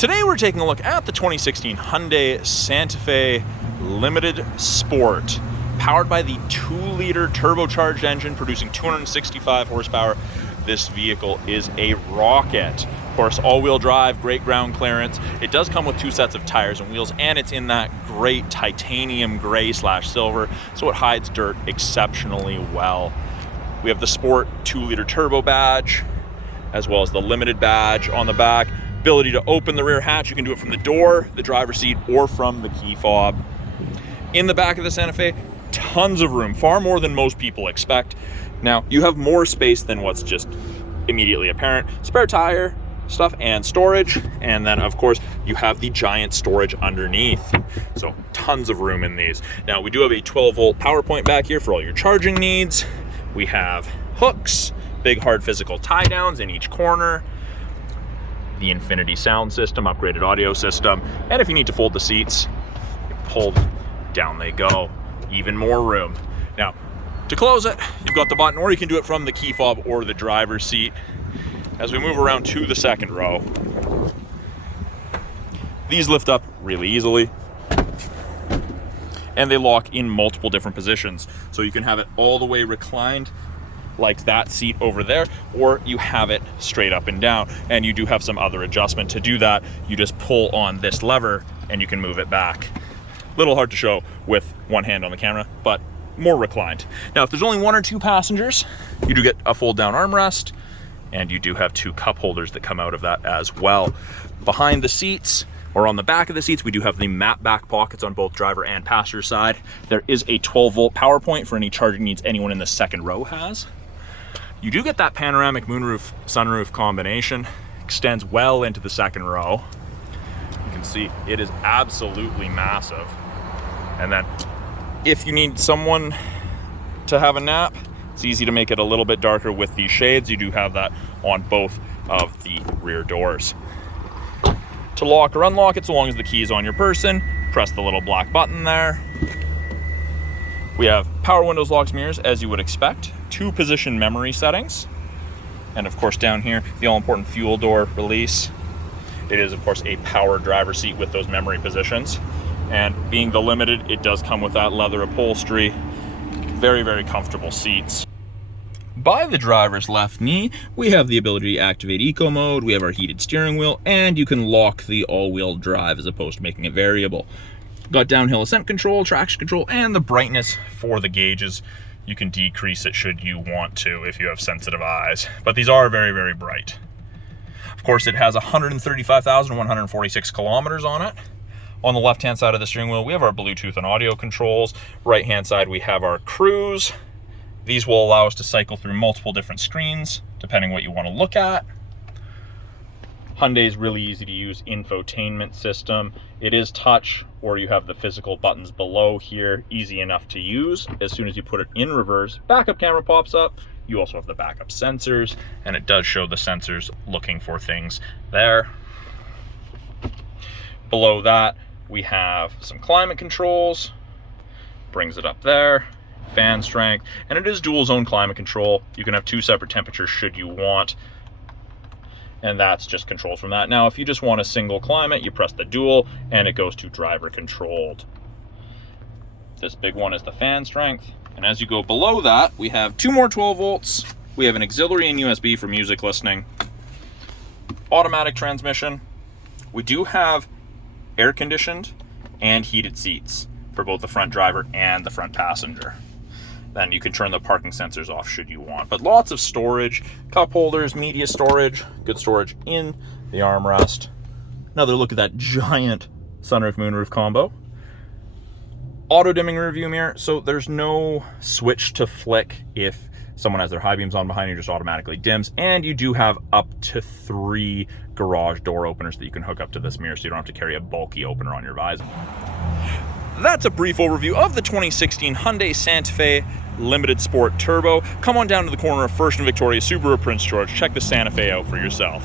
Today we're taking a look at the 2016 Hyundai Santa Fe Limited Sport, powered by the 2-liter turbocharged engine producing 265 horsepower. This vehicle is a rocket. Of course, all-wheel drive, great ground clearance. It does come with 2 sets of tires and wheels, and it's in that great titanium gray / silver, so it hides dirt exceptionally well. We have the Sport 2-liter turbo badge, as well as the Limited badge on the back. Ability to open the rear hatch. You can do it from the door, the driver's seat, or from the key fob. In the back of the Santa Fe, tons of room, far more than most people expect. Now, you have more space than what's just immediately apparent. Spare tire stuff and storage, and then of course you have the giant storage underneath, so tons of room in these. Now, we do have a 12-volt power point back here for all your charging needs. We have hooks, big hard physical tie downs in each corner, the Infinity sound system, upgraded audio system, and if you need to fold the seats, pull down they go. Even more room. Now, to close it, you've got the button, or you can do it from the key fob or the driver's seat. As we move around to the second row, these lift up really easily, and they lock in multiple different positions. So you can have it all the way reclined, like that seat over there, or you have it straight up and down, and you do have some other adjustment. To do that, you just pull on this lever and you can move it back. Little hard to show with one hand on the camera, but more reclined. Now, if there's only 1 or 2 passengers, you do get a fold down armrest, and you do have 2 cup holders that come out of that as well. Behind the seats, or on the back of the seats, we do have the matte back pockets on both driver and passenger side. There is a 12-volt power point for any charging needs anyone in the second row has. You do get that panoramic moonroof sunroof combination. Extends well into the second row. You can see it is absolutely massive. And then if you need someone to have a nap, it's easy to make it a little bit darker with these shades. You do have that on both of the rear doors. To lock or unlock it, so long as the key is on your person, press the little black button there. We have power windows, locks, mirrors, as you would expect. 2 position memory settings. And of course down here, the all-important fuel door release. It is of course a power driver seat with those memory positions. And being the Limited, it does come with that leather upholstery. Very, very comfortable seats. By the driver's left knee, we have the ability to activate eco mode. We have our heated steering wheel, and you can lock the all-wheel drive as opposed to making it variable. Got downhill ascent control, traction control, and the brightness for the gauges. You can decrease it should you want to if you have sensitive eyes, but these are very, very bright. Of course, it has 135,146 kilometers on it. On the left-hand side of the steering wheel, we have our Bluetooth and audio controls. Right-hand side, we have our cruise. These will allow us to cycle through multiple different screens, depending what you want to look at. Hyundai's really easy to use infotainment system. It is touch, or you have the physical buttons below here, easy enough to use. As soon as you put it in reverse, backup camera pops up. You also have the backup sensors, and it does show the sensors looking for things there. Below that, we have some climate controls, brings it up there, fan strength, and it is dual zone climate control. You can have 2 separate temperatures should you want, and that's just controlled from that. Now, if you just want a single climate, you press the dual, and it goes to driver controlled. This big one is the fan strength, and as you go below that, we have 2 more 12 volts. We have an auxiliary and USB for music listening, automatic transmission. We do have air conditioned and heated seats for both the front driver and the front passenger. Then you can turn the parking sensors off should you want, but lots of storage, cup holders, media storage, good storage in the armrest. Another look at that giant sunroof moonroof combo. Auto dimming rear view mirror, so there's no switch to flick if someone has their high beams on behind you, just automatically dims. And you do have up to 3 garage door openers that you can hook up to this mirror, so you don't have to carry a bulky opener on your visor. That's a brief overview of the 2016 Hyundai Santa Fe Limited Sport Turbo. Come on down to the corner of 1st and Victoria, Subaru of Prince George. Check the Santa Fe out for yourself.